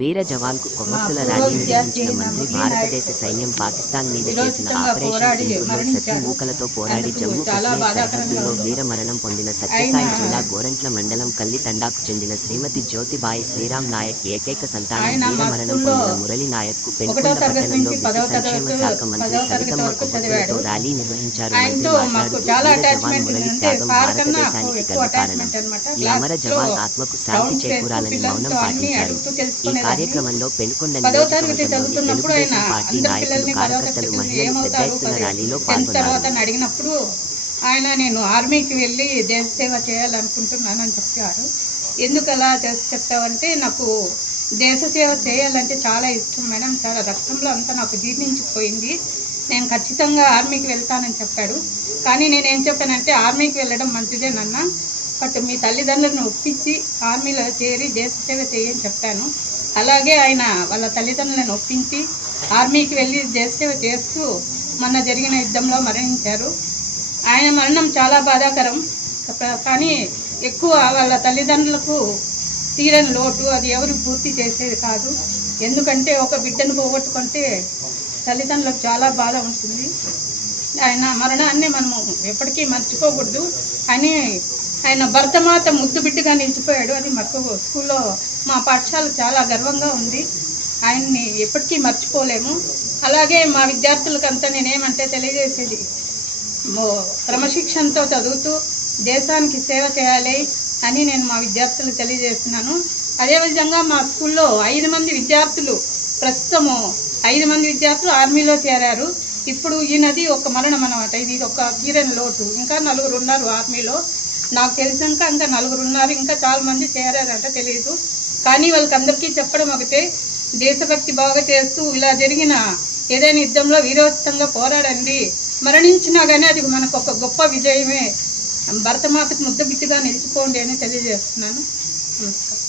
వీర జవాన్ కు కొవ్వొత్తుల ర్యాలీ నిర్వహించిన మంత్రి భారతదేశ సైన్యం పాకిస్తాన్ మీద చేసిన ఆపరేషన్ సింధూర్లో సతీ మూకలతో పోరాడి జమ్మూ కశ్మీర్ సరిహద్దుల్లో వీర మరణం పొందిన సత్యసాయి జిల్లా గోరంట్ల మండలం కల్లి తండాకు చెందిన శ్రీమతి జ్యోతిబాయి శ్రీరామ్ నాయక్ ఏకైక సంతానం వీర మరణం పొందిన మురళి నాయక్ కు పెనుకొండ పట్టణంలో బీసీ సంక్షేమ శాఖ మంత్రి సవితమ్మ కొవ్వొత్తులతో ర్యాలీ నిర్వహించారు. మంత్రి మాట్లాడుతూ వీర జవాన్ మురళి త్యాగం భారతదేశానికి గర్వకారణం. ఈ అమర జవాన్ ఆత్మకు శాంతి చేకూరాలని మౌనం పాటించారు. ఈ కార్యక్రమంలో పెనుకొండ నియోజకవర్గంలోని తెలుగుదేశం పార్టీ నాయకులు, కార్యకర్తలు, మహిళలు పెద్ద ఎత్తున ర్యాలీలో పాల్గొన్నారు. అడిగినప్పుడు ఆయన నేను ఆర్మీకి వెళ్ళి దేశ సేవ చేయాలనుకుంటున్నానని చెప్పారు. ఎందుకు అలా చెప్తావంటే నాకు దేశ సేవ చేయాలంటే చాలా ఇష్టం మేడం, చాలా రక్తంలో అంతా నాకు జీర్ణించిపోయింది, నేను ఖచ్చితంగా ఆర్మీకి వెళ్తానని చెప్పాడు. కానీ నేనేం చెప్పానంటే ఆర్మీకి వెళ్ళడం మంచిదేనన్నా, బట్ మీ తల్లిదండ్రులను ఒప్పించి ఆర్మీలో చేరి దేశ సేవ చేయని చెప్పాను. అలాగే ఆయన వాళ్ళ తల్లిదండ్రులను ఒప్పించి ఆర్మీకి వెళ్ళి దేశ సేవ చేస్తూ మొన్న జరిగిన యుద్ధంలో మరణించారు. ఆయన మరణం చాలా బాధాకరం, కానీ ఎక్కువ వాళ్ళ తల్లిదండ్రులకు తీరని లోటు, అది ఎవరు పూర్తి చేసేది కాదు. ఎందుకంటే ఒక బిడ్డను పోగొట్టుకుంటే తల్లిదండ్రులకు చాలా బాధ ఉంటుంది. ఆయన మరణాన్ని మనము ఎప్పటికీ మర్చిపోకూడదు అని ఆయన భరతమాత ముద్దు బిడ్డగా నిలిచిపోయాడు. అది మాకు స్కూల్లో మా పాఠశాల చాలా గర్వంగా ఉంది, ఆయన్ని ఎప్పటికీ మర్చిపోలేము. అలాగే మా విద్యార్థులకంతా నేనేమంటే తెలియజేసేది, క్రమశిక్షణతో చదువుతూ దేశానికి సేవ చేయాలి అని నేను మా విద్యార్థులకు తెలియజేస్తున్నాను. అదేవిధంగా మా స్కూల్లో 5 మంది విద్యార్థులు, ప్రస్తుతము 5 మంది విద్యార్థులు ఆర్మీలో చేరారు. ఇప్పుడు ఈయనది ఒక మరణం అన్నమాట, ఇది ఒక తీరని లోటు. ఇంకా 4 ఉన్నారు ఆర్మీలో, నాకు తెలిసినాక ఇంకా 4 ఉన్నారు, ఇంకా చాలా మంది చేరారంట తెలియదు. కానీ వాళ్ళకందరికీ చెప్పడం ఒకటే, దేశభక్తి బాగా చేస్తూ ఇలా జరిగిన ఏదైనా యుద్ధంలో వీరోచితంగా పోరాడండి, మరణించినా కానీ అది మనకు ఒక గొప్ప విజయమే, భరతమాతకు ముద్ద బిడ్డగా నిలిచిపోండి అని తెలియజేస్తున్నాను. నమస్కారం.